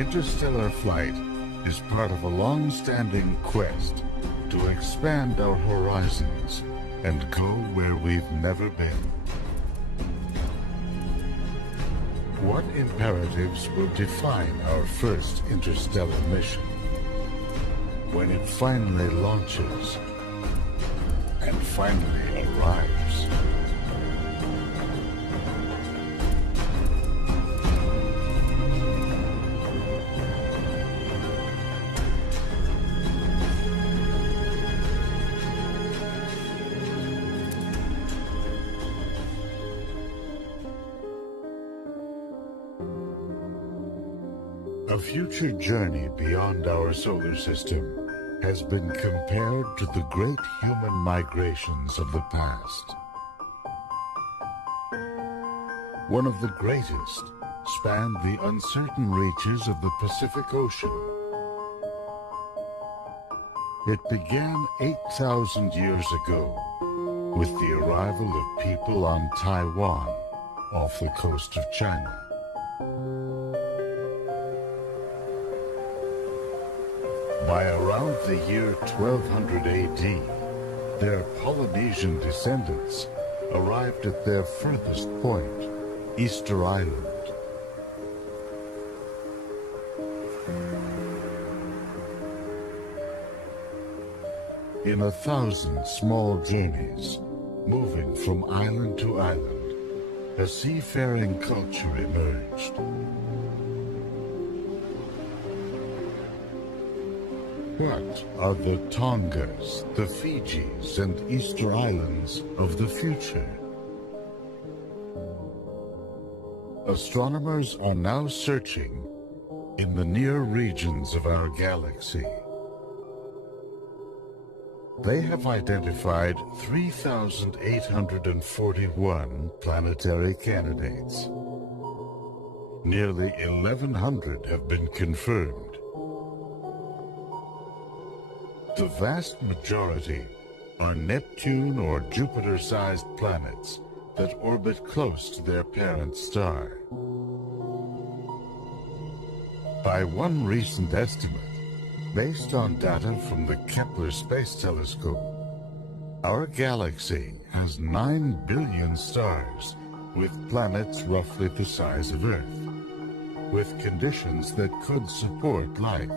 Interstellar flight is part of a long-standing quest to expand our horizons and go where we've never been. What imperatives will define our first interstellar mission when it finally launches and finally arrives? A future journey beyond our solar system has been compared to the great human migrations of the past. One of the greatest spanned the uncertain reaches of the Pacific Ocean. It began 8,000 years ago with the arrival of people on Taiwan off the coast of China. By around the year 1200 AD, their Polynesian descendants arrived at their furthest point, Easter Island. In 1,000 small journeys, moving from island to island, a seafaring culture emerged. What are the Tongas, the Fijis, and Easter Islands of the future? Astronomers are now searching in the near regions of our galaxy. They have identified 3,841 planetary candidates. Nearly 1,100 have been confirmed. The vast majority are Neptune or Jupiter-sized planets that orbit close to their parent star. By one recent estimate, based on data from the Kepler Space Telescope, our galaxy has 9 billion stars with planets roughly the size of Earth, with conditions that could support life.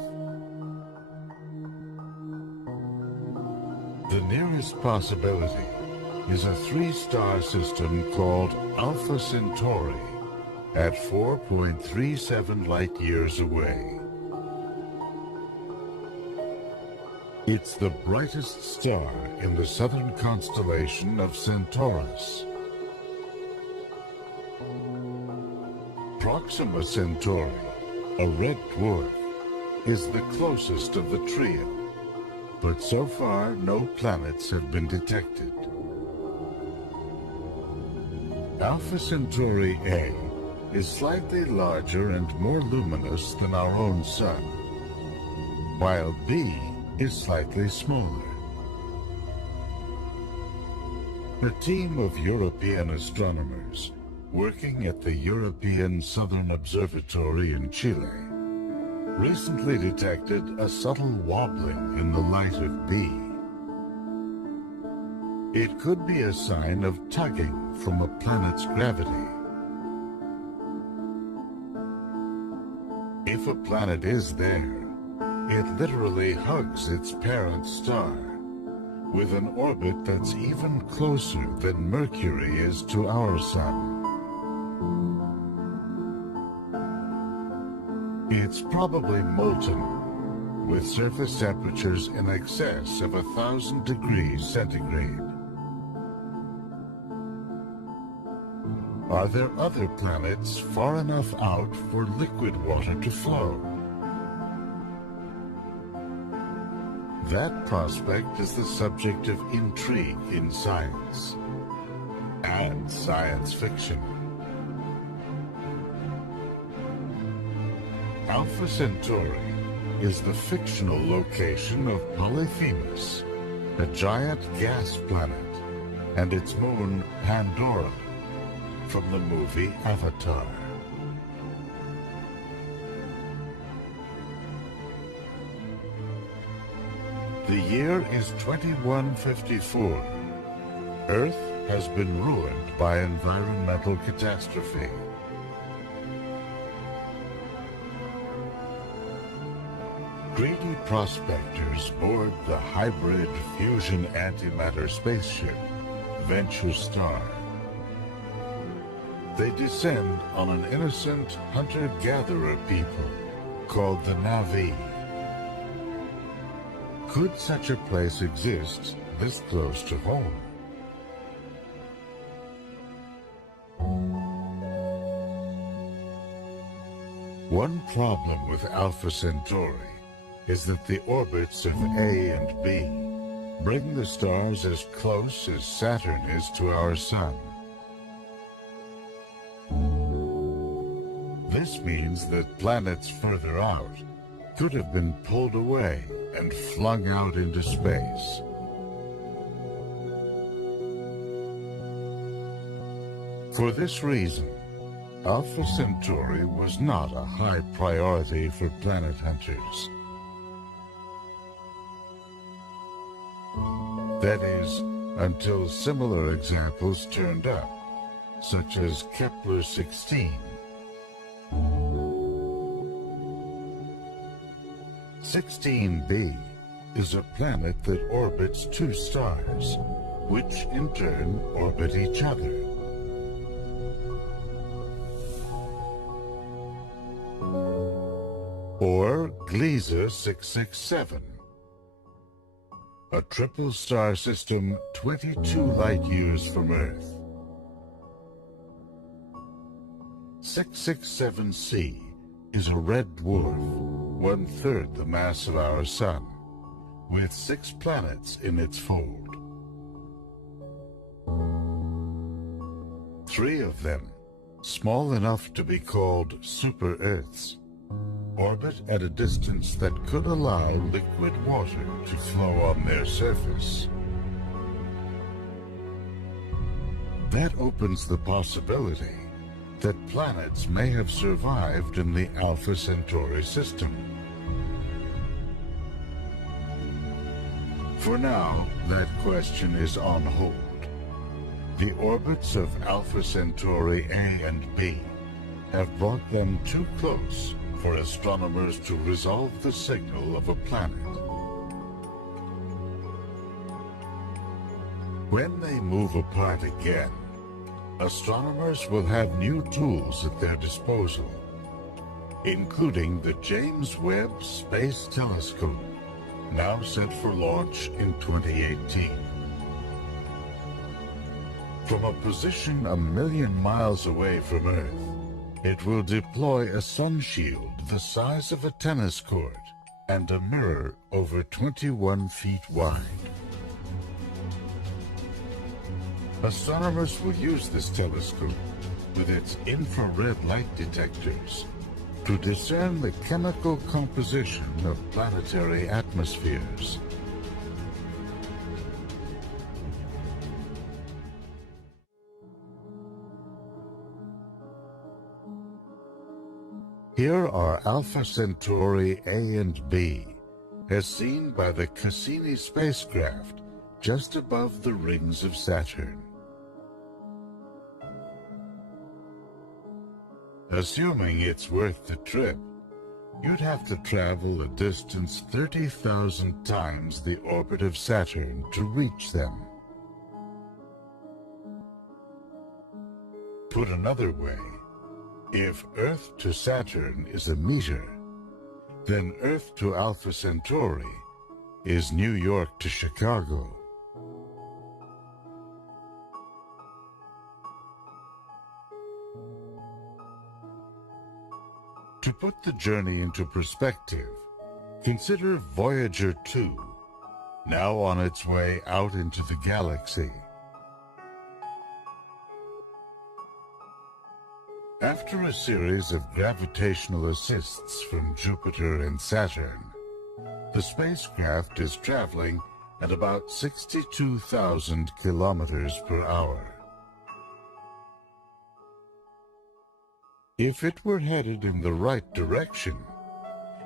The nearest possibility is a 3-star system called Alpha Centauri at 4.37 light-years away. It's the brightest star in the southern constellation of Centaurus. Proxima Centauri, a red dwarf, is the closest of the trio, but so far no planets have been detected. Alpha Centauri A is slightly larger and more luminous than our own Sun, while B is slightly smaller. A team of European astronomers working at the European Southern Observatory in Chile recently detected a subtle wobbling in the light of B. It could be a sign of tugging from a planet's gravity. If a planet is there, it literally hugs its parent star, with an orbit that's even closer than Mercury is to our Sun. It's probably molten, with surface temperatures in excess of 1,000 degrees centigrade. Are there other planets far enough out for liquid water to flow? That prospect is the subject of intrigue in science and science fiction. Alpha Centauri is the fictional location of Polyphemus, a giant gas planet, and its moon Pandora, from the movie Avatar. The year is 2154. Earth has been ruined by environmental catastrophe. Greedy prospectors board the hybrid fusion antimatter spaceship, Venture Star. They descend on an innocent hunter-gatherer people called the Na'vi. Could such a place exist this close to home? One problem with Alpha Centauri is that the orbits of A and B bring the stars as close as Saturn is to our Sun. This means that planets further out could have been pulled away and flung out into space. For this reason, Alpha Centauri was not a high priority for planet hunters. That is, until similar examples turned up, such as Kepler-16. 16b is a planet that orbits two stars, which in turn orbit each other. Or Gliese 667, a triple star system 22 light-years from Earth. 667c is a red dwarf, one-third the mass of our Sun, with 6 planets in its fold. 3 of them, small enough to be called super-Earths, orbit at a distance that could allow liquid water to flow on their surface. That opens the possibility that planets may have survived in the Alpha Centauri system. For now, that question is on hold. The orbits of Alpha Centauri A and B have brought them too close for astronomers to resolve the signal of a planet. When they move apart again, astronomers will have new tools at their disposal, including the James Webb Space Telescope, now set for launch in 2018. From a position 1 million miles away from Earth, it will deploy a sun shield the size of a tennis court and a mirror over 21 feet wide. Astronomers will use this telescope with its infrared light detectors to discern the chemical composition of planetary atmospheres. Here are Alpha Centauri A and B, as seen by the Cassini spacecraft just above the rings of Saturn. Assuming it's worth the trip, you'd have to travel a distance 30,000 times the orbit of Saturn to reach them. Put another way, if Earth to Saturn is a meter, then Earth to Alpha Centauri is New York to Chicago. To put the journey into perspective, consider Voyager 2, now on its way out into the galaxy. After a series of gravitational assists from Jupiter and Saturn, the spacecraft is traveling at about 62,000 kilometers per hour. If it were headed in the right direction,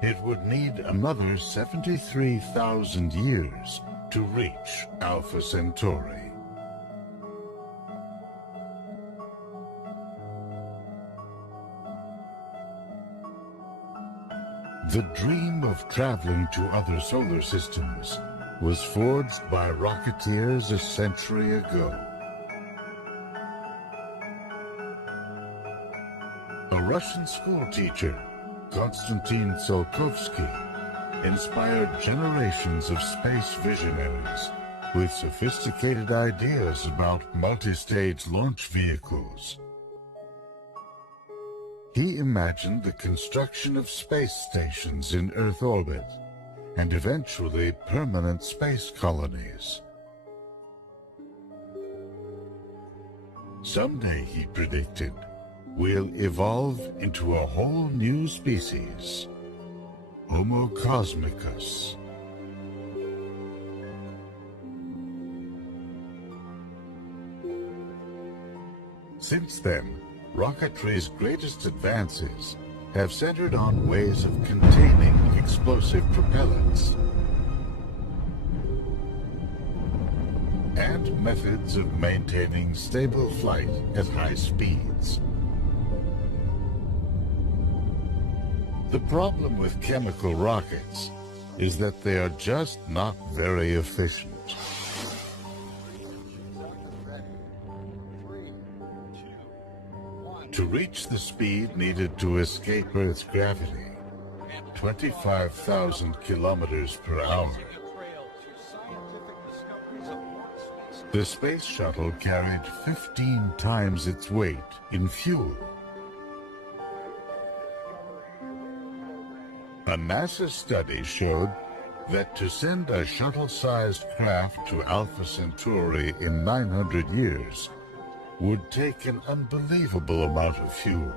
it would need another 73,000 years to reach Alpha Centauri. The dream of traveling to other solar systems was forged by rocketeers a century ago. A Russian schoolteacher, Konstantin Tsiolkovsky, inspired generations of space visionaries with sophisticated ideas about multi-stage launch vehicles. He imagined the construction of space stations in Earth orbit and eventually permanent space colonies. Someday, he predicted, we'll evolve into a whole new species, Homo cosmicus. Since then, rocketry's greatest advances have centered on ways of containing explosive propellants and methods of maintaining stable flight at high speeds. The problem with chemical rockets is that they are just not very efficient. To reach the speed needed to escape Earth's gravity, 25,000 kilometers per hour, the space shuttle carried 15 times its weight in fuel. A NASA study showed that to send a shuttle-sized craft to Alpha Centauri in 900 years would take an unbelievable amount of fuel,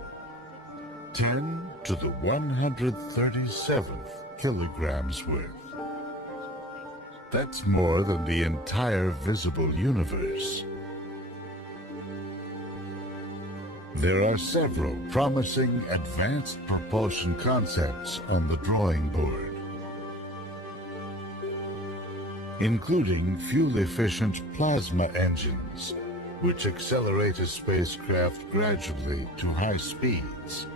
10 to the 137th kilograms worth. That's more than the entire visible universe. There are several promising advanced propulsion concepts on the drawing board, including fuel-efficient plasma engines, which accelerate a spacecraft gradually to high speeds.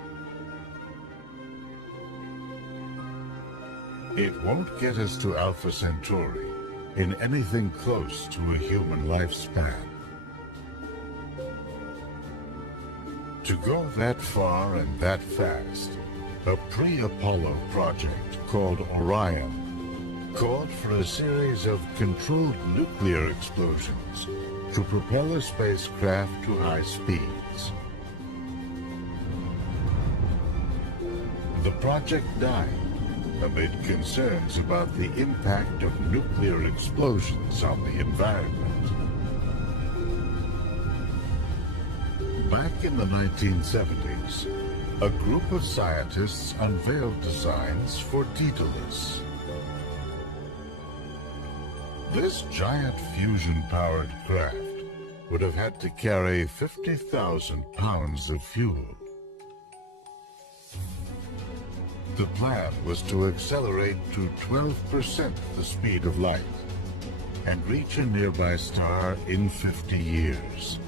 It won't get us to Alpha Centauri in anything close to a human lifespan. To go that far and that fast, a pre-Apollo project called Orion called for a series of controlled nuclear explosions to propel a spacecraft to high speeds. The project died amid concerns about the impact of nuclear explosions on the environment. Back in the 1970s, a group of scientists unveiled designs for Daedalus. This giant fusion-powered craft would have had to carry 50,000 pounds of fuel. The plan was to accelerate to 12% the speed of light and reach a nearby star in 50 years.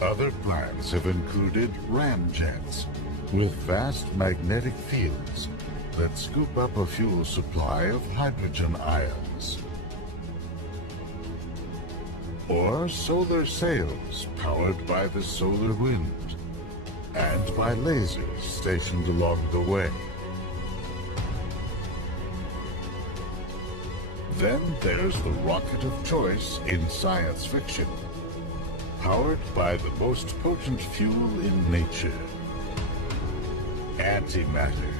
Other plans have included ramjets with vast magnetic fields that scoop up a fuel supply of hydrogen ions, or solar sails powered by the solar wind and by lasers stationed along the way. Then there's the rocket of choice in science fiction, powered by the most potent fuel in nature, antimatter.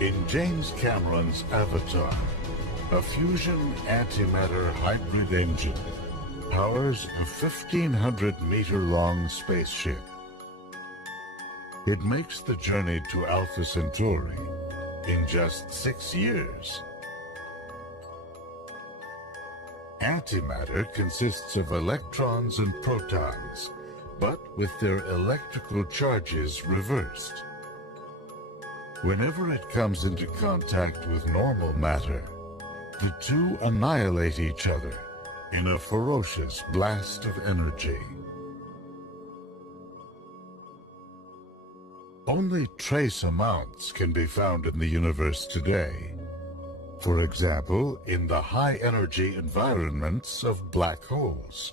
In James Cameron's Avatar, a fusion antimatter hybrid engine powers a 1,500-meter-long spaceship. It makes the journey to Alpha Centauri in just 6 years. Antimatter consists of electrons and protons, but with their electrical charges reversed. Whenever it comes into contact with normal matter, the two annihilate each other in a ferocious blast of energy. Only trace amounts can be found in the universe today. For example, in the high-energy environments of black holes.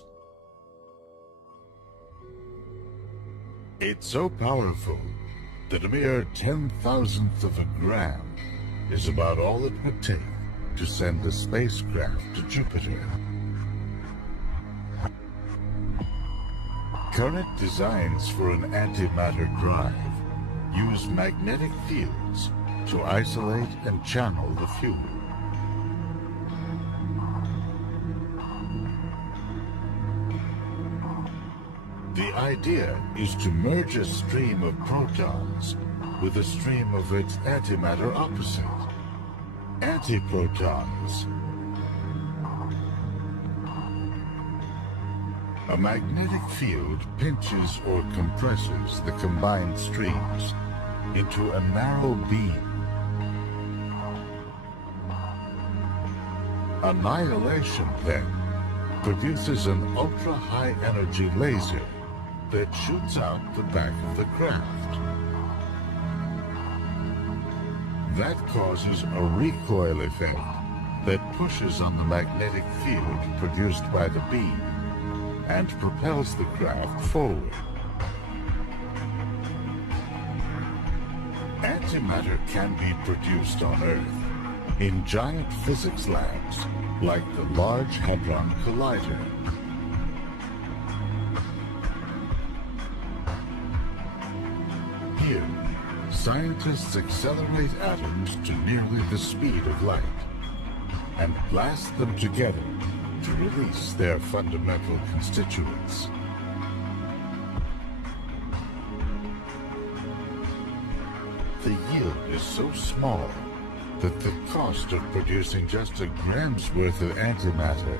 It's so powerful that a mere 10,000th of a gram is about all it would take to send a spacecraft to Jupiter. Current designs for an antimatter drive use magnetic fields to isolate and channel the fuel. The idea is to merge a stream of protons with a stream of its antimatter opposite, antiprotons. A magnetic field pinches or compresses the combined streams into a narrow beam. Annihilation, then, produces an ultra-high energy laser that shoots out the back of the craft. That causes a recoil effect that pushes on the magnetic field produced by the beam and propels the craft forward. Antimatter can be produced on Earth in giant physics labs like the Large Hadron Collider. Here, scientists accelerate atoms to nearly the speed of light and blast them together to release their fundamental constituents. The yield is so small that the cost of producing just a gram's worth of antimatter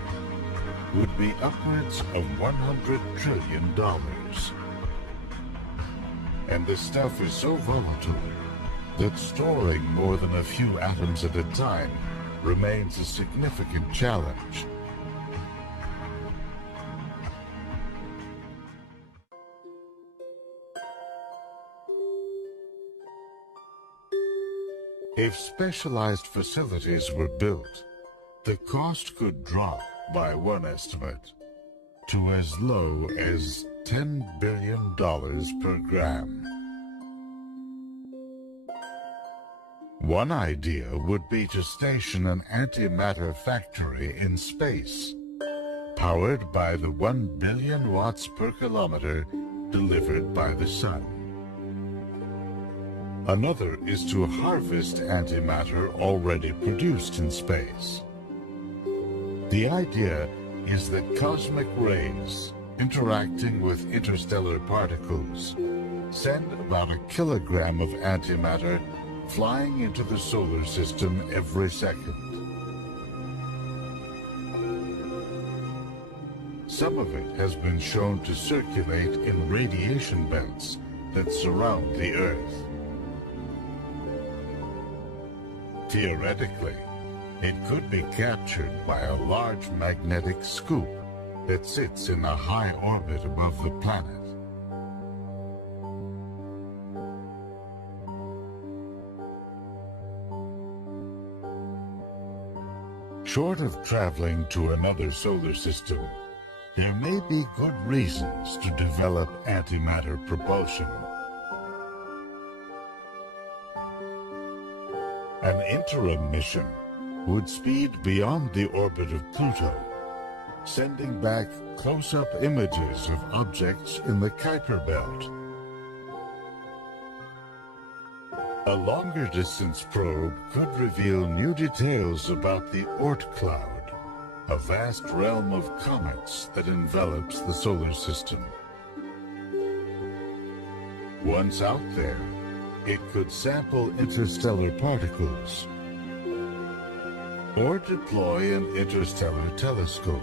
would be upwards of $100 trillion. And the stuff is so volatile that storing more than a few atoms at a time remains a significant challenge. If specialized facilities were built, the cost could drop by one estimate to as low as $10 billion per gram. One idea would be to station an antimatter factory in space, powered by the 1 billion watts per kilometer delivered by the sun. Another is to harvest antimatter already produced in space. The idea is that cosmic rays interacting with interstellar particles send about a kilogram of antimatter flying into the solar system every second. Some of it has been shown to circulate in radiation belts that surround the Earth. Theoretically, it could be captured by a large magnetic scoop that sits in a high orbit above the planet. Short of traveling to another solar system, there may be good reasons to develop antimatter propulsion. An interim mission would speed beyond the orbit of Pluto, sending back close-up images of objects in the Kuiper Belt. A longer-distance probe could reveal new details about the Oort cloud, a vast realm of comets that envelops the solar system. Once out there, it could sample interstellar particles or deploy an interstellar telescope.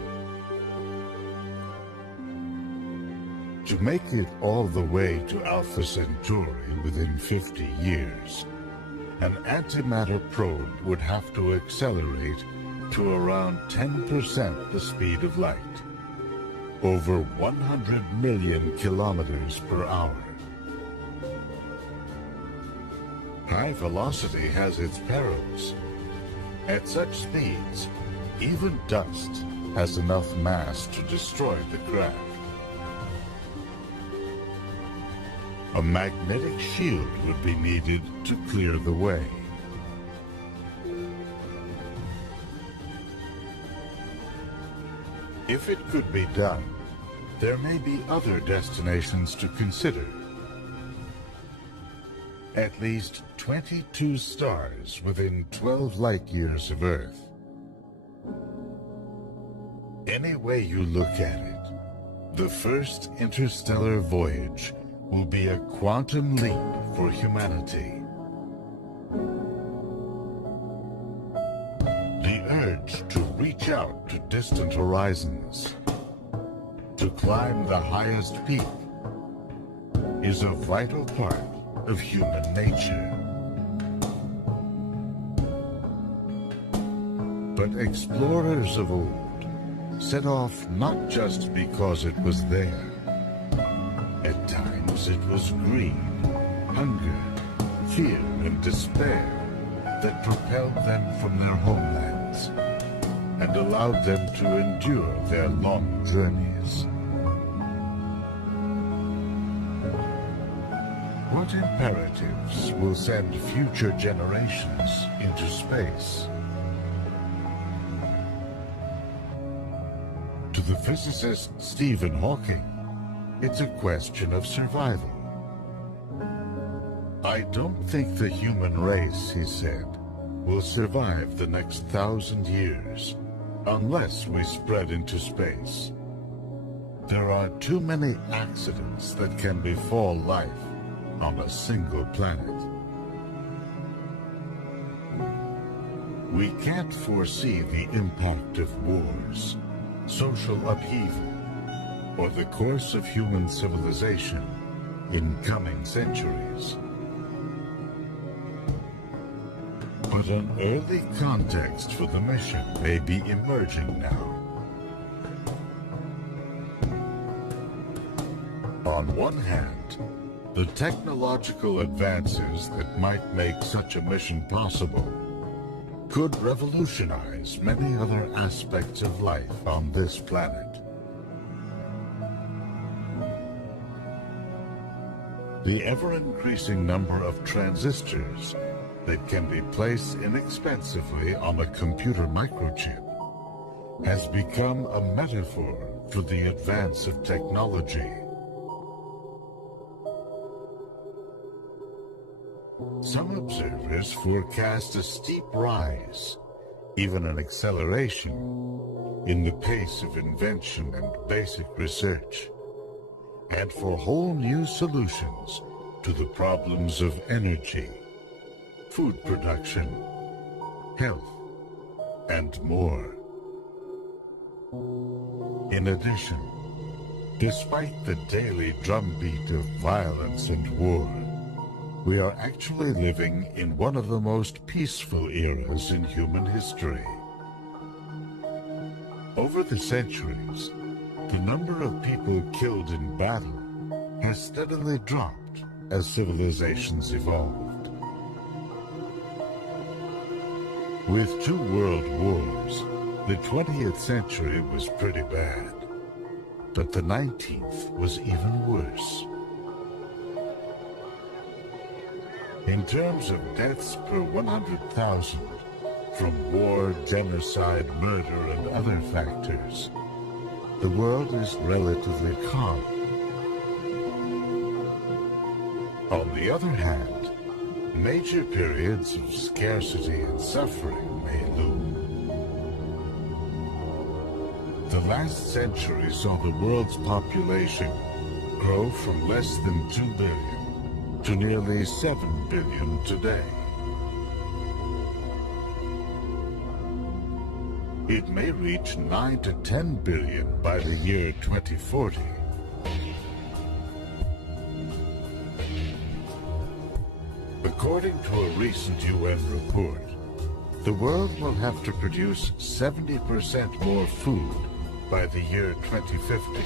To make it all the way to Alpha Centauri within 50 years, an antimatter probe would have to accelerate to around 10% the speed of light, over 100 million kilometers per hour. High velocity has its perils. At such speeds, even dust has enough mass to destroy the craft. A magnetic shield would be needed to clear the way. If it could be done, there may be other destinations to consider. At least 22 stars within 12 light-years of Earth. Any way you look at it, the first interstellar voyage will be a quantum leap for humanity. The urge to reach out to distant horizons, to climb the highest peak, is a vital part of human nature. But explorers of old set off not just because it was there. At times it was greed, hunger, fear, and despair that propelled them from their homelands and allowed them to endure their long journeys. What imperatives will send future generations into space? To the physicist Stephen Hawking, it's a question of survival. I don't think the human race, he said, will survive the next 1,000 years unless we spread into space. There are too many accidents that can befall life on a single planet. We can't foresee the impact of wars, social upheaval, or the course of human civilization in coming centuries. But an early context for the mission may be emerging now. On one hand, the technological advances that might make such a mission possible could revolutionize many other aspects of life on this planet. The ever-increasing number of transistors that can be placed inexpensively on a computer microchip has become a metaphor for the advance of technology. Some observers forecast a steep rise, even an acceleration, in the pace of invention and basic research, and for whole new solutions to the problems of energy, food production, health, and more. In addition, despite the daily drumbeat of violence and war, we are actually living in one of the most peaceful eras in human history. Over the centuries, the number of people killed in battle has steadily dropped as civilizations evolved. With 2 world wars, the 20th century was pretty bad, but the 19th was even worse. In terms of deaths per 100,000, from war, genocide, murder, and other factors, the world is relatively calm. On the other hand, major periods of scarcity and suffering may loom. The last century saw the world's population grow from less than 2 billion to nearly 7 billion today. it may reach 9 to 10 billion by the year 2040. According to a recent UN report, the world will have to produce 70% more food by the year 2050,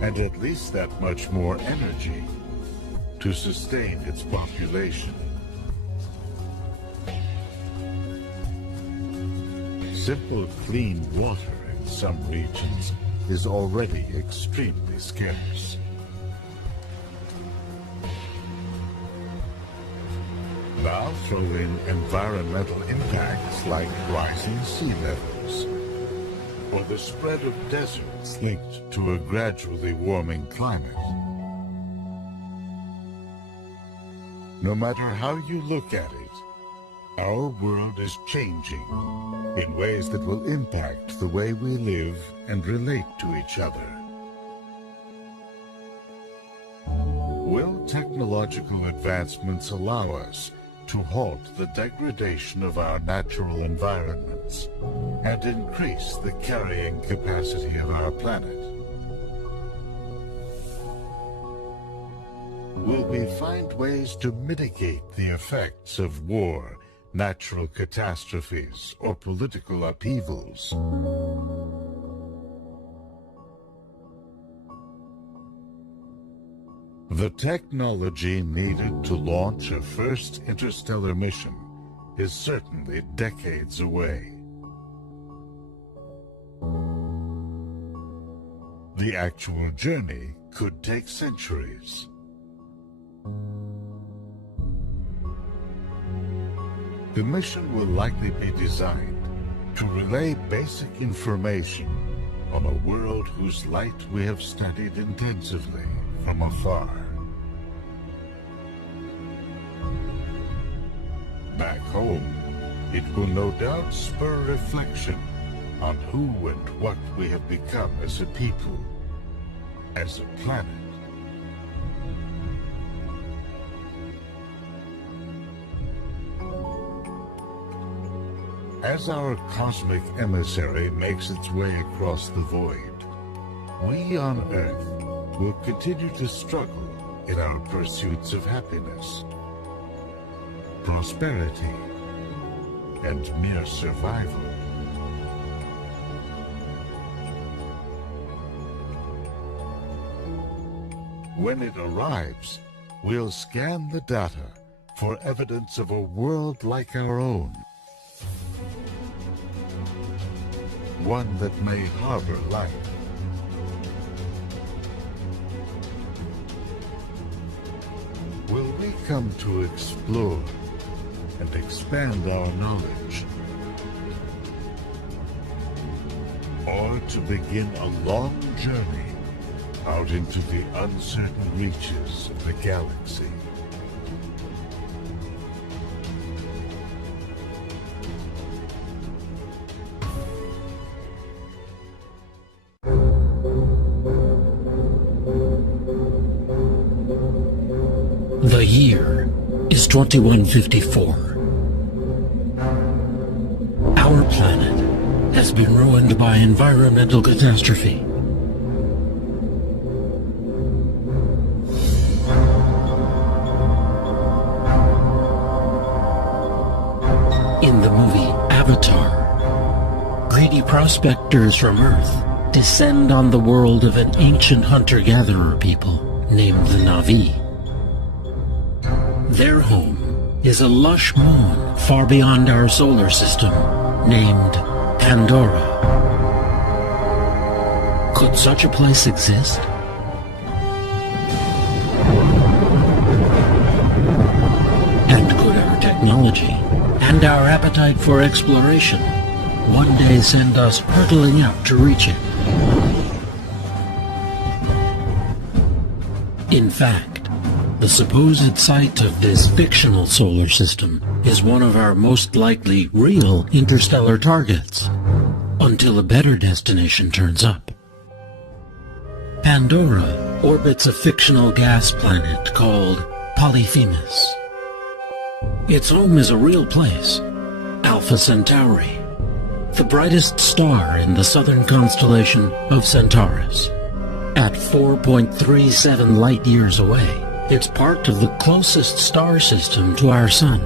and at least that much more energy to sustain its population. Simple, clean water in some regions is already extremely scarce. Now throw in environmental impacts like rising sea levels, or the spread of deserts linked to a gradually warming climate. No matter how you look at it, our world is changing in ways that will impact the way we live and relate to each other. Will technological advancements allow us to halt the degradation of our natural environments and increase the carrying capacity of our planet? Will we find ways to mitigate the effects of war, natural catastrophes, or political upheavals? The technology needed to launch a first interstellar mission is certainly decades away. The actual journey could take centuries. The mission will likely be designed to relay basic information on a world whose light we have studied intensively from afar. Back home, it will no doubt spur reflection on who and what we have become as a people, as a planet. As our cosmic emissary makes its way across the void, we on Earth will continue to struggle in our pursuits of happiness, prosperity, and mere survival. When it arrives, we'll scan the data for evidence of a world like our own, one that may harbor life. Will we come to explore and expand our knowledge, or to begin a long journey out into the uncertain reaches of the galaxy? The year is 2154. Our planet has been ruined by environmental catastrophe. In the movie Avatar, greedy prospectors from Earth descend on the world of an ancient hunter-gatherer people named the Na'vi. Their home is a lush moon far beyond our solar system, named Pandora. Could such a place exist? And could our technology and our appetite for exploration one day send us hurtling out to reach it? In fact, the supposed site of this fictional solar system is one of our most likely real interstellar targets, until a better destination turns up. Pandora orbits a fictional gas planet called Polyphemus. Its home is a real place, Alpha Centauri, the brightest star in the southern constellation of Centaurus. At 4.37 light-years away, it's part of the closest star system to our Sun.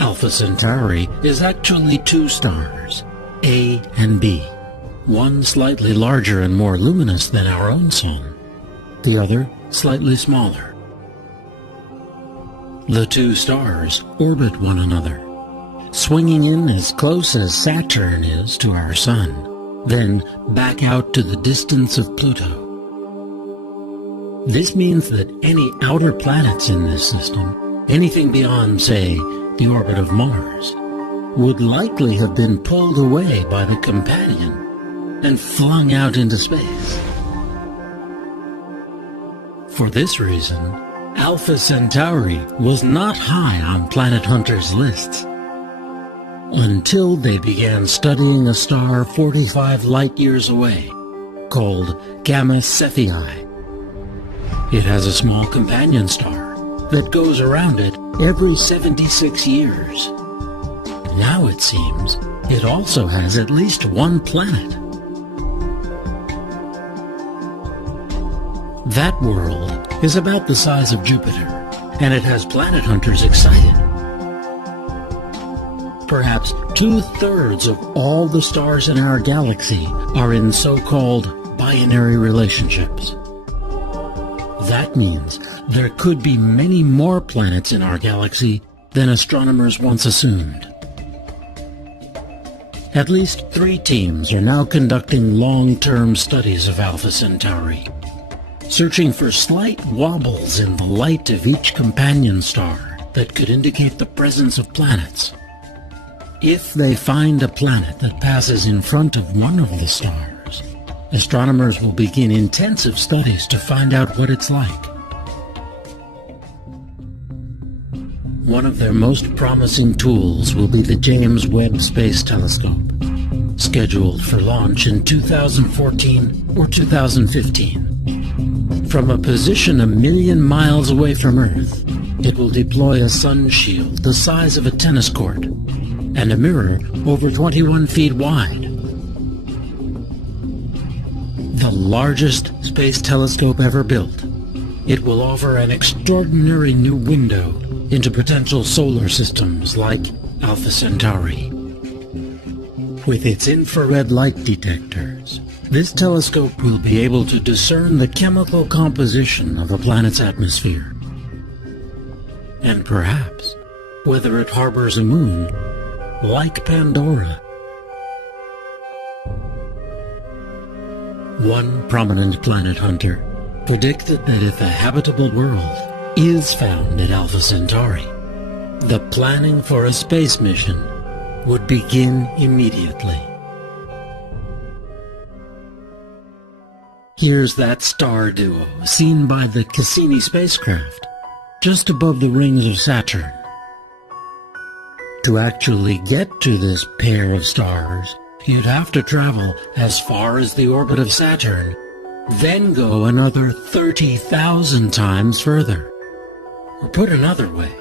Alpha Centauri is actually two stars, A and B, one slightly larger and more luminous than our own Sun, the other slightly smaller. The two stars orbit one another, swinging in as close as Saturn is to our Sun, then back out to the distance of Pluto. This means that any outer planets in this system, anything beyond, say, the orbit of Mars, would likely have been pulled away by the companion and flung out into space. For this reason, Alpha Centauri was not high on Planet Hunters' lists until they began studying a star 45 light-years away, called Gamma Cephei. It has a small companion star that goes around it every 76 years. Now it seems it also has at least one planet. That world is about the size of Jupiter, and it has planet hunters excited. Perhaps 2/3 of all the stars in our galaxy are in so-called binary relationships. That means there could be many more planets in our galaxy than astronomers once assumed. At least 3 teams are now conducting long-term studies of Alpha Centauri, searching for slight wobbles in the light of each companion star that could indicate the presence of planets. If they find a planet that passes in front of one of the stars, astronomers will begin intensive studies to find out what it's like. One of their most promising tools will be the James Webb Space Telescope, scheduled for launch in 2014 or 2015. From a position 1,000,000 miles away from Earth, it will deploy a sun shield the size of a tennis court and a mirror over 21 feet wide. The largest space telescope ever built, it will offer an extraordinary new window into potential solar systems like Alpha Centauri. With its infrared light detectors, this telescope will be able to discern the chemical composition of a planet's atmosphere, and perhaps whether it harbors a moon like Pandora. One prominent planet hunter predicted that if a habitable world is found at Alpha Centauri, the planning for a space mission would begin immediately. Here's that star duo seen by the Cassini spacecraft, just above the rings of Saturn. To actually get to this pair of stars, you'd have to travel as far as the orbit of Saturn, then go another 30,000 times further. Or put another way,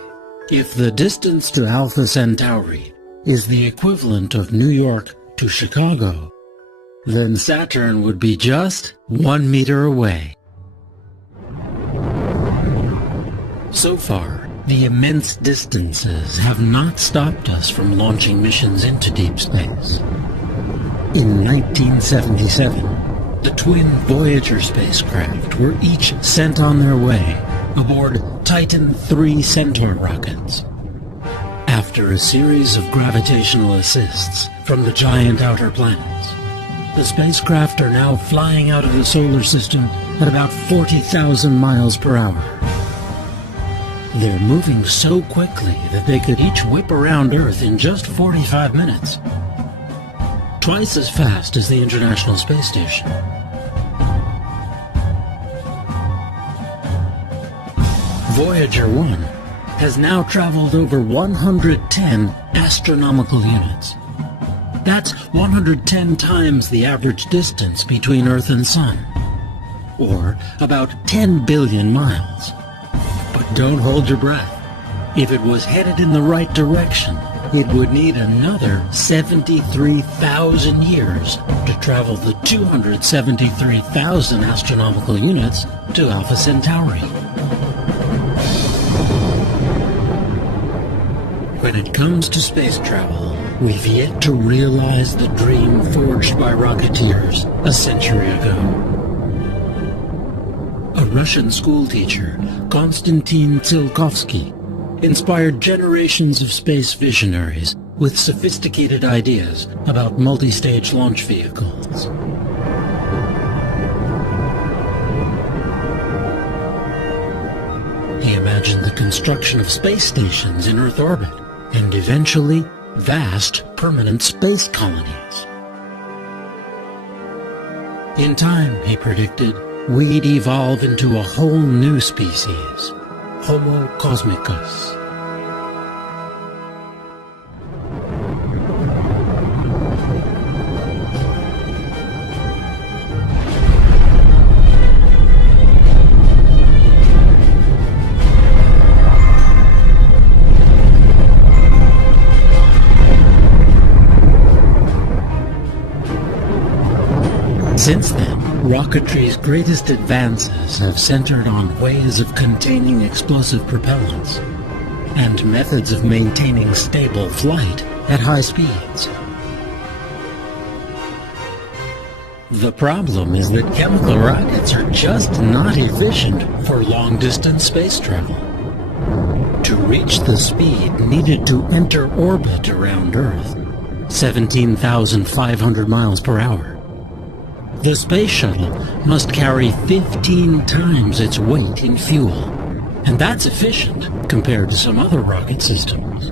if the distance to Alpha Centauri is the equivalent of New York to Chicago, then Saturn would be just 1 meter away. So far, the immense distances have not stopped us from launching missions into deep space. In 1977, the twin Voyager spacecraft were each sent on their way aboard Titan III Centaur rockets. After a series of gravitational assists from the giant outer planets, the spacecraft are now flying out of the solar system at about 40,000 miles per hour. They're moving so quickly that they could each whip around Earth in just 45 minutes. Twice as fast as the International Space Station. Voyager 1 has now traveled over 110 astronomical units. That's 110 times the average distance between Earth and Sun, or about 10 billion miles. But don't hold your breath. If it was headed in the right direction, it would need another 73,000 years to travel the 273,000 astronomical units to Alpha Centauri. When it comes to space travel, we've yet to realize the dream forged by rocketeers a century ago. A Russian schoolteacher, Konstantin Tsiolkovsky, inspired generations of space visionaries with sophisticated ideas about multi-stage launch vehicles. He imagined the construction of space stations in Earth orbit, and eventually vast permanent space colonies. In time, he predicted, we'd evolve into a whole new species, Homo cosmicus. Since then, rocketry's greatest advances have centered on ways of containing explosive propellants and methods of maintaining stable flight at high speeds. The problem is that chemical rockets are just not efficient for long-distance space travel. To reach the speed needed to enter orbit around Earth, 17,500 miles per hour, the space shuttle must carry 15 times its weight in fuel, and that's efficient compared to some other rocket systems.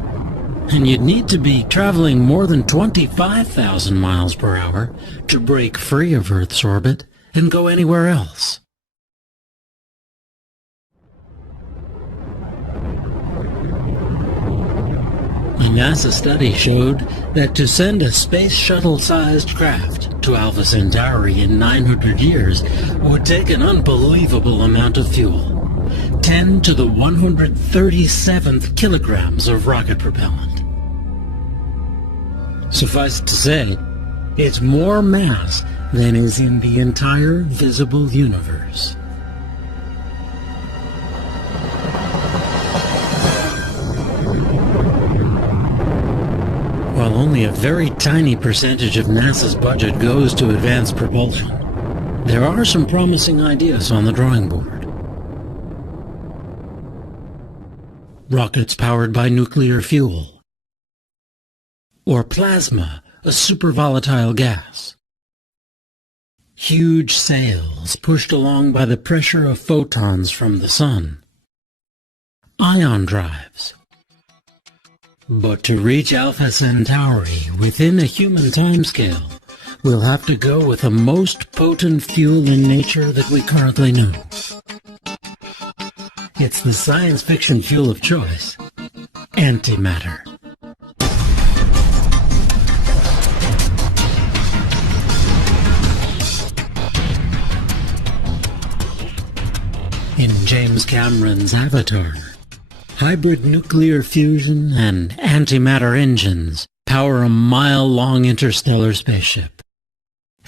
And you'd need to be traveling more than 25,000 miles per hour to break free of Earth's orbit and go anywhere else. A NASA study showed that to send a space shuttle-sized craft to Alpha Centauri in 900 years would take an unbelievable amount of fuel, 10 to the 137th kilograms of rocket propellant. Suffice to say, it's more mass than is in the entire visible universe. While only a very tiny percentage of NASA's budget goes to advanced propulsion, there are some promising ideas on the drawing board. Rockets powered by nuclear fuel, or plasma, a supervolatile gas. Huge sails pushed along by the pressure of photons from the sun. Ion drives. But to reach Alpha Centauri within a human timescale, we'll have to go with the most potent fuel in nature that we currently know. It's the science fiction fuel of choice, antimatter. In James Cameron's Avatar, hybrid nuclear fusion and antimatter engines power a mile-long interstellar spaceship.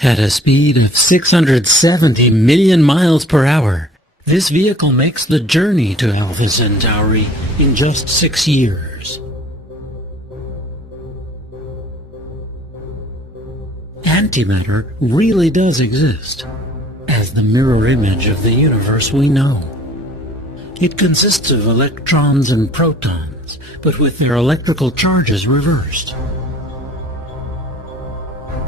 At a speed of 670 million miles per hour, this vehicle makes the journey to Alpha Centauri in just 6 years. Antimatter really does exist, as the mirror image of the universe we know. It consists of electrons and protons, but with their electrical charges reversed.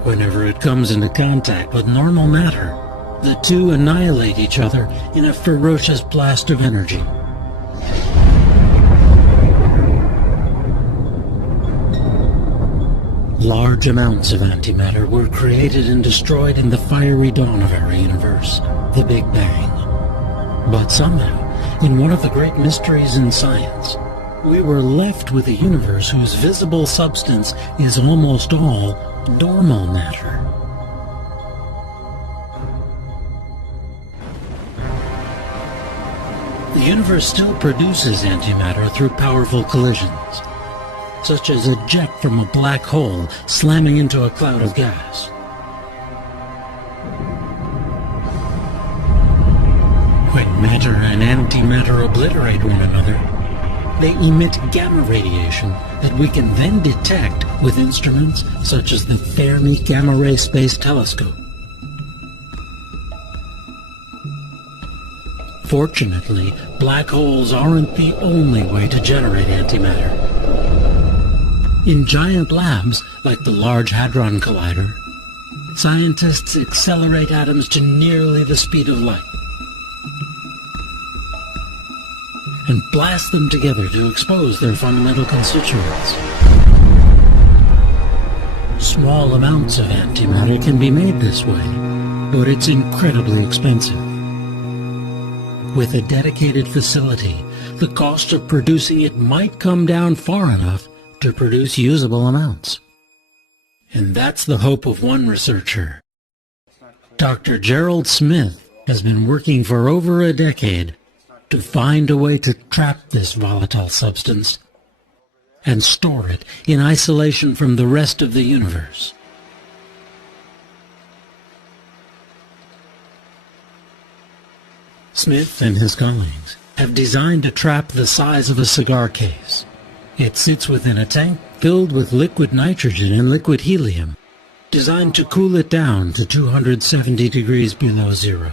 Whenever it comes into contact with normal matter, the two annihilate each other in a ferocious blast of energy. Large amounts of antimatter were created and destroyed in the fiery dawn of our universe, the Big Bang. But somehow, in one of the great mysteries in science, we were left with a universe whose visible substance is almost all normal matter. The universe still produces antimatter through powerful collisions. such as a jet from a black hole slamming into a cloud of gas. When matter and antimatter obliterate one another, they emit gamma radiation that we can then detect with instruments such as the Fermi Gamma Ray Space Telescope. Fortunately, black holes aren't the only way to generate antimatter. In giant labs, like the Large Hadron Collider, scientists accelerate atoms to nearly the speed of light and blast them together to expose their fundamental constituents. Small amounts of antimatter can be made this way, but it's incredibly expensive. With a dedicated facility, the cost of producing it might come down far enough to produce usable amounts. And that's the hope of one researcher. Dr. Gerald Smith has been working for over a decade to find a way to trap this volatile substance and store it in isolation from the rest of the universe. Smith and his colleagues have designed a trap the size of a cigar case. It sits within a tank filled with liquid nitrogen and liquid helium, designed to cool it down to 270 degrees below zero.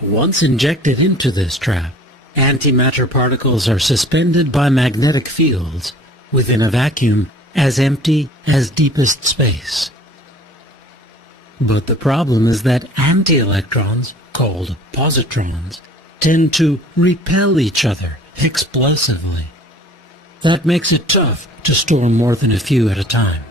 Once injected into this trap, antimatter particles are suspended by magnetic fields within a vacuum as empty as deepest space. But the problem is that anti-electrons, called positrons, tend to repel each other explosively. That makes it tough to store more than a few at a time.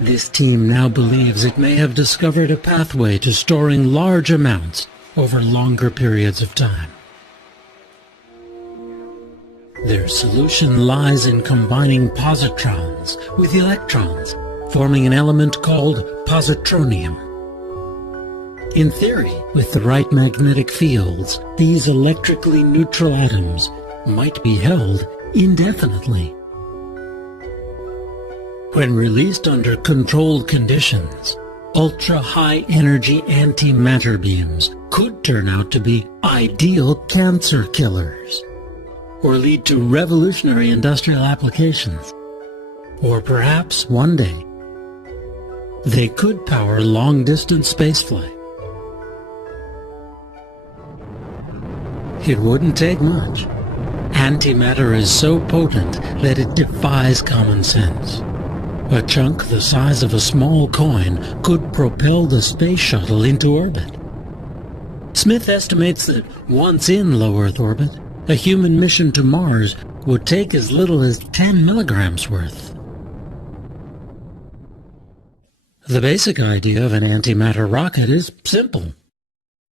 This team now believes it may have discovered a pathway to storing large amounts over longer periods of time. Their solution lies in combining positrons with electrons, forming an element called positronium. In theory, with the right magnetic fields, these electrically neutral atoms might be held indefinitely. When released under controlled conditions, ultra-high energy antimatter beams could turn out to be ideal cancer killers, or lead to revolutionary industrial applications. Or perhaps one day, they could power long-distance spaceflight. It wouldn't take much. Antimatter is so potent that it defies common sense. A chunk the size of a small coin could propel the space shuttle into orbit. Smith estimates that once in low Earth orbit, a human mission to Mars would take as little as 10 milligrams worth. The basic idea of an antimatter rocket is simple.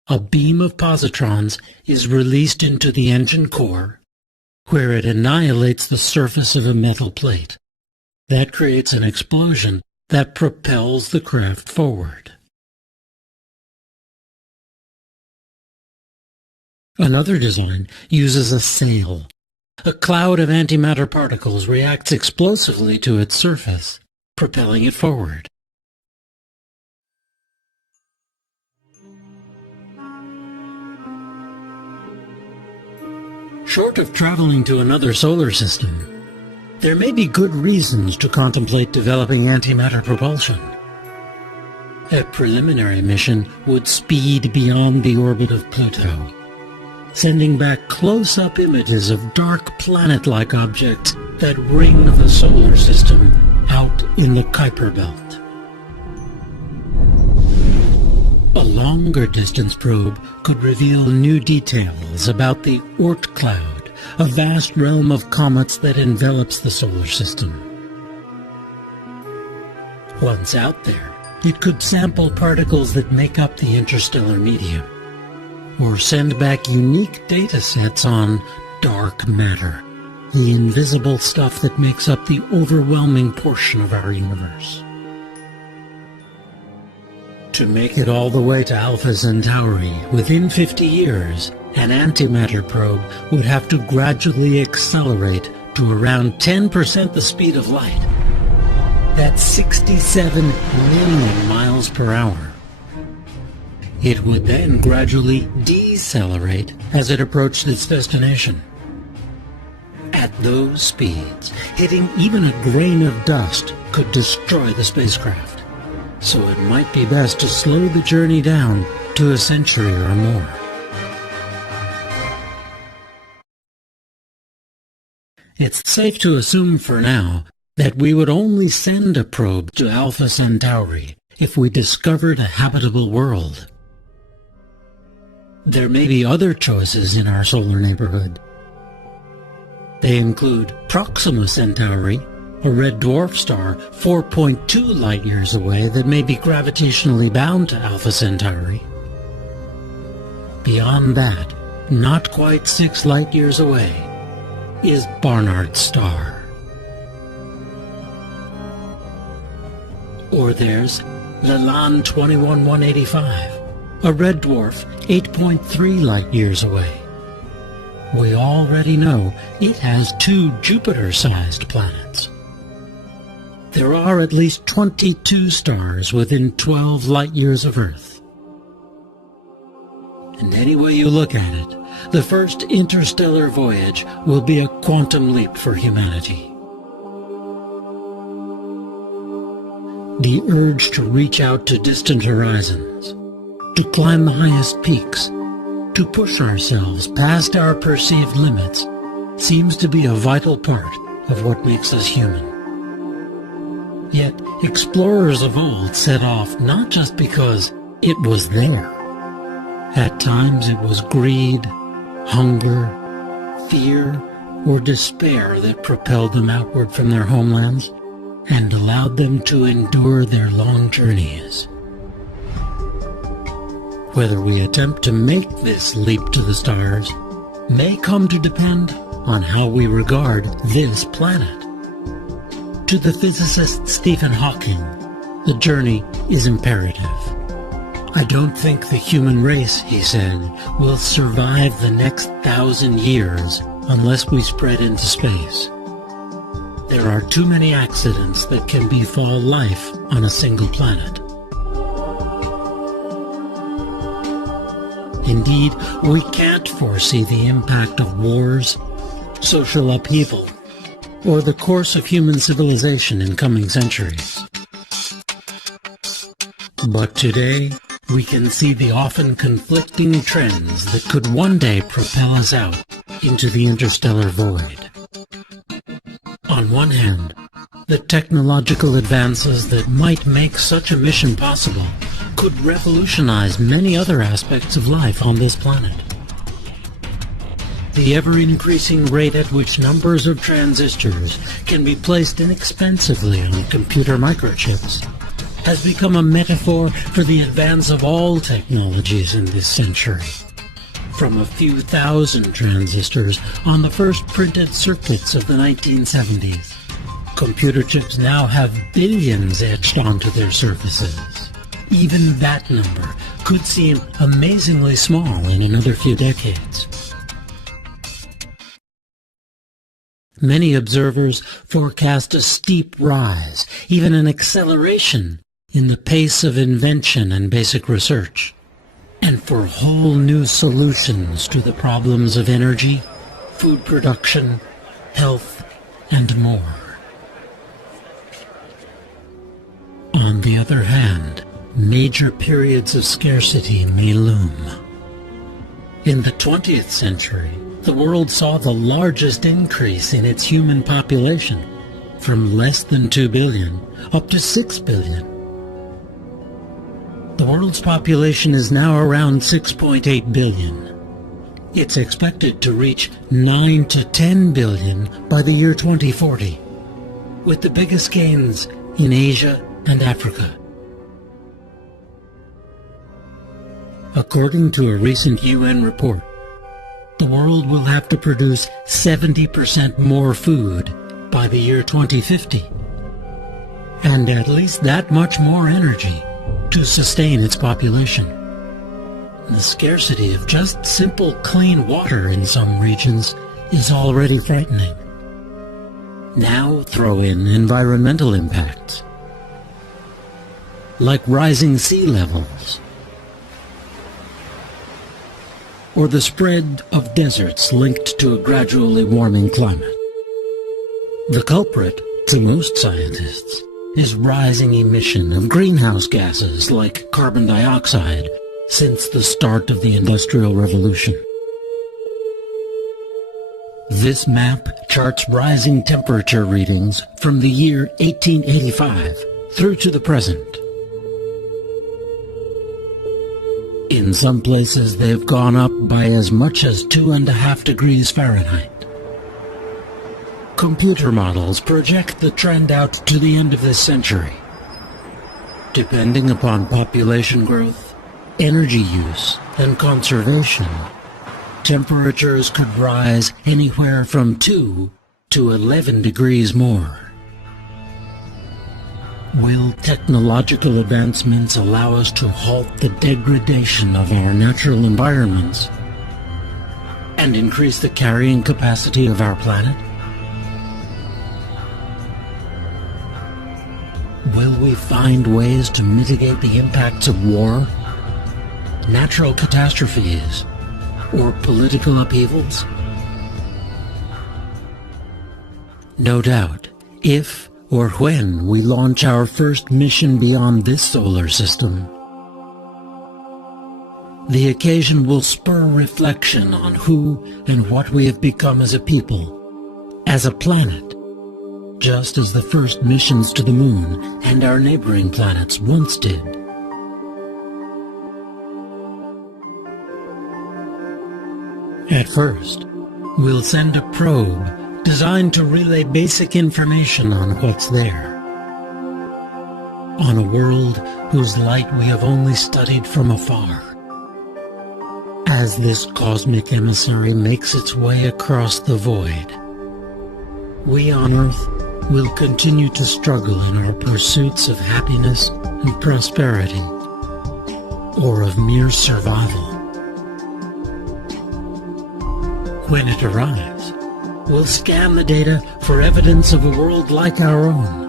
A beam of positrons is released into the engine core, where it annihilates the surface of a metal plate. That creates an explosion that propels the craft forward. Another design uses a sail. A cloud of antimatter particles reacts explosively to its surface, propelling it forward. Short of traveling to another solar system, there may be good reasons to contemplate developing antimatter propulsion. A preliminary mission would speed beyond the orbit of Pluto, sending back close-up images of dark planet-like objects that ring the solar system out in the Kuiper Belt. A longer-distance probe could reveal new details about the Oort cloud, a vast realm of comets that envelops the solar system. Once out there, it could sample particles that make up the interstellar medium, or send back unique data sets on dark matter, the invisible stuff that makes up the overwhelming portion of our universe. To make it all the way to Alpha Centauri within 50 years, an antimatter probe would have to gradually accelerate to around 10% the speed of light. That's 67 million miles per hour. It would then gradually decelerate as it approached its destination. At those speeds, hitting even a grain of dust could destroy the spacecraft. So it might be best to slow the journey down to a century or more. It's safe to assume for now that we would only send a probe to Alpha Centauri if we discovered a habitable world. There may be other choices in our solar neighborhood. They include Proxima Centauri, a red dwarf star 4.2 light-years away that may be gravitationally bound to Alpha Centauri. Beyond that, not quite 6 light-years away, is Barnard's star. Or there's Lalande 21185, a red dwarf 8.3 light-years away. We already know it has 2 Jupiter-sized planets. There are at least 22 stars within 12 light-years of Earth. And any way you look at it, the first interstellar voyage will be a quantum leap for humanity. The urge to reach out to distant horizons, to climb the highest peaks, to push ourselves past our perceived limits, seems to be a vital part of what makes us human. Yet, explorers of old set off not just because it was there. At times it was greed, hunger, fear, or despair that propelled them outward from their homelands and allowed them to endure their long journeys. Whether we attempt to make this leap to the stars may come to depend on how we regard this planet. To the physicist Stephen Hawking, the journey is imperative. I don't think the human race, he said, will survive the next 1,000 years unless we spread into space. There are too many accidents that can befall life on a single planet. Indeed, we can't foresee the impact of wars, social upheaval, or the course of human civilization in coming centuries. But today, we can see the often conflicting trends that could one day propel us out into the interstellar void. On one hand, the technological advances that might make such a mission possible could revolutionize many other aspects of life on this planet. The ever-increasing rate at which numbers of transistors can be placed inexpensively on computer microchips has become a metaphor for the advance of all technologies in this century. From a few thousand transistors on the first printed circuits of the 1970s, computer chips now have billions etched onto their surfaces. Even that number could seem amazingly small in another few decades. Many observers forecast a steep rise, even an acceleration, in the pace of invention and basic research, and for whole new solutions to the problems of energy, food production, health, and more. On the other hand, major periods of scarcity may loom. In the 20th century, the world saw the largest increase in its human population, from less than 2 billion up to 6 billion. The world's population is now around 6.8 billion. It's expected to reach 9 to 10 billion by the year 2040, with the biggest gains in Asia and Africa. According to a recent UN report, the world will have to produce 70% more food by the year 2050, and at least that much more energy to sustain its population. The scarcity of just simple clean water in some regions is already frightening. Now throw in environmental impacts, like rising sea levels, or the spread of deserts linked to a gradually warming climate. The culprit, to most scientists, is rising emission of greenhouse gases like carbon dioxide since the start of the Industrial Revolution. This map charts rising temperature readings from the year 1885 through to the present. In some places they've gone up by as much as 2.5 degrees Fahrenheit. Computer models project the trend out to the end of this century. Depending upon population growth, energy use, and conservation, temperatures could rise anywhere from 2 to 11 degrees more. Will technological advancements allow us to halt the degradation of our natural environments and increase the carrying capacity of our planet? Will we find ways to mitigate the impacts of war, natural catastrophes, or political upheavals? No doubt, if or when we launch our first mission beyond this solar system, the occasion will spur reflection on who and what we have become as a people, as a planet, just as the first missions to the moon and our neighboring planets once did. At first, we'll send a probe designed to relay basic information on what's there, on a world whose light we have only studied from afar. As this cosmic emissary makes its way across the void, we on Earth will continue to struggle in our pursuits of happiness and prosperity, or of mere survival. When it arrives, we'll scan the data for evidence of a world like our own,